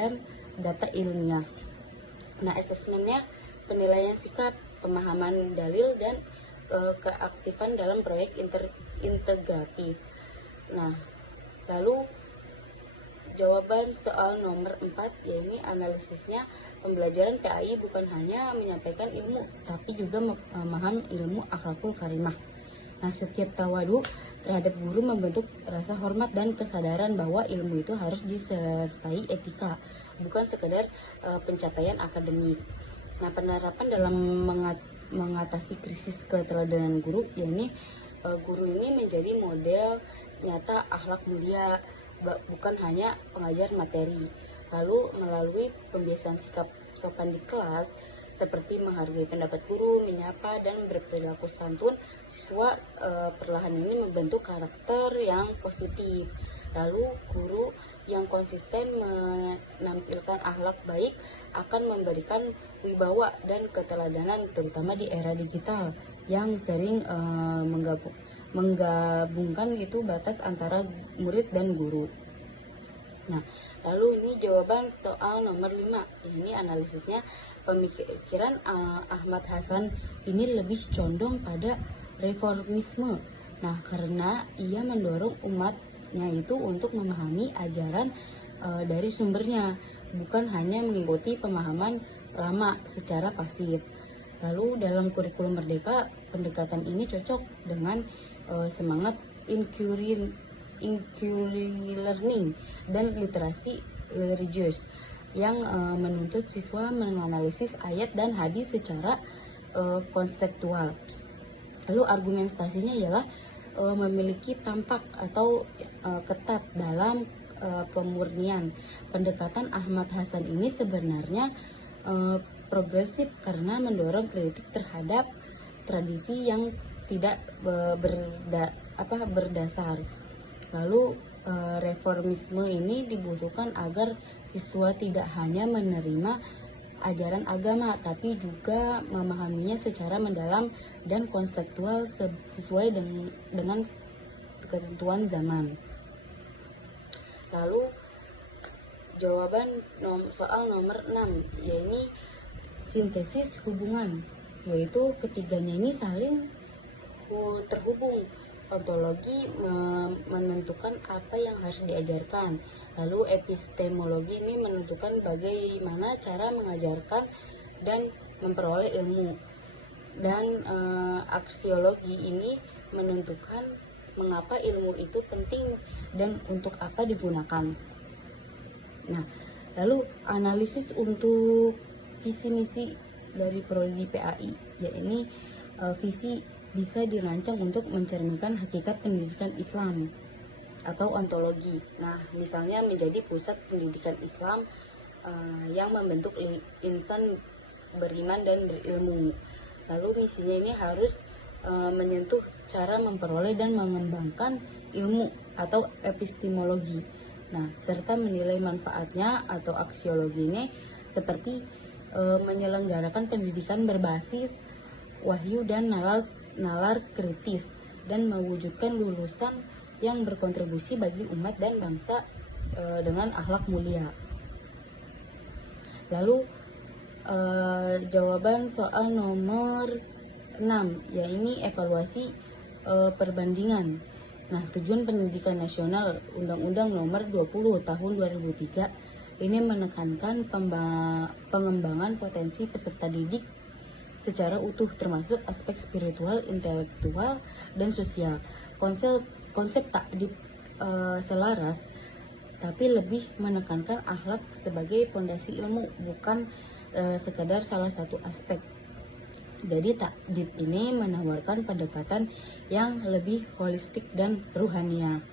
dan data ilmiah. Nah, asesmennya penilaian sikap, pemahaman dalil, dan keaktifan dalam proyek integratif. Nah, lalu jawaban soal nomor 4, yaitu analisisnya pembelajaran PAI bukan hanya menyampaikan ilmu, tapi juga memaham ilmu akhlakul karimah. Nah, setiap tawadu terhadap guru membentuk rasa hormat dan kesadaran bahwa ilmu itu harus disertai etika, bukan sekedar pencapaian akademik. Nah, penerapan dalam mengatasi krisis keteladanan guru, yakni guru ini menjadi model nyata akhlak mulia, bukan hanya pengajar materi. Lalu melalui pembiasaan sikap sopan di kelas, seperti menghargai pendapat guru, menyapa, dan berperilaku santun, siswa perlahan ini membentuk karakter yang positif. Lalu guru yang konsisten menampilkan akhlak baik akan memberikan wibawa dan keteladanan, terutama di era digital yang sering menggabungkan itu batas antara murid dan guru. Nah, lalu ini jawaban soal nomor 5. Ini analisisnya pemikiran Ahmad Hasan ini lebih condong pada reformisme. Nah, karena ia mendorong umatnya itu untuk memahami ajaran dari sumbernya, bukan hanya mengikuti pemahaman lama secara pasif. Lalu dalam kurikulum Merdeka, pendekatan ini cocok dengan semangat inquiry learning dan literasi religius yang menuntut siswa menganalisis ayat dan hadis secara konseptual. Lalu argumentasinya ialah memiliki tampak atau ketat dalam pemurnian. Pendekatan Ahmad Hasan ini sebenarnya progresif karena mendorong kritik terhadap tradisi yang tidak berdasar. Lalu reformisme ini dibutuhkan agar siswa tidak hanya menerima ajaran agama, tapi juga memahaminya secara mendalam dan konseptual sesuai dengan ketentuan zaman. Lalu jawaban soal nomor 6, yaitu sintesis hubungan, yaitu ketiganya ini saling terhubung. Ontologi menentukan apa yang harus diajarkan, lalu epistemologi ini menentukan bagaimana cara mengajarkan dan memperoleh ilmu, dan aksiologi ini menentukan mengapa ilmu itu penting dan untuk apa digunakan. Nah, lalu analisis untuk visi misi dari prodi PAI, yaitu visi bisa dirancang untuk mencerminkan hakikat pendidikan Islam atau ontologi. Nah, misalnya menjadi pusat pendidikan Islam yang membentuk insan beriman dan berilmu. Lalu misinya ini harus menyentuh cara memperoleh dan mengembangkan ilmu atau epistemologi. Nah, serta menilai manfaatnya atau aksiologi ini seperti menyelenggarakan pendidikan berbasis wahyu dan nalar kritis, dan mewujudkan lulusan yang berkontribusi bagi umat dan bangsa dengan akhlak mulia. Lalu jawaban soal nomor 6, yaitu evaluasi perbandingan. Nah, tujuan pendidikan nasional Undang-Undang Nomor 20 Tahun 2003 ini menekankan pengembangan potensi peserta didik secara utuh, termasuk aspek spiritual, intelektual, dan sosial. Konsep tak selaras, tapi lebih menekankan akhlak sebagai fondasi ilmu, bukan sekadar salah satu aspek. Jadi takdib ini menawarkan pendekatan yang lebih holistik dan ruhaniah.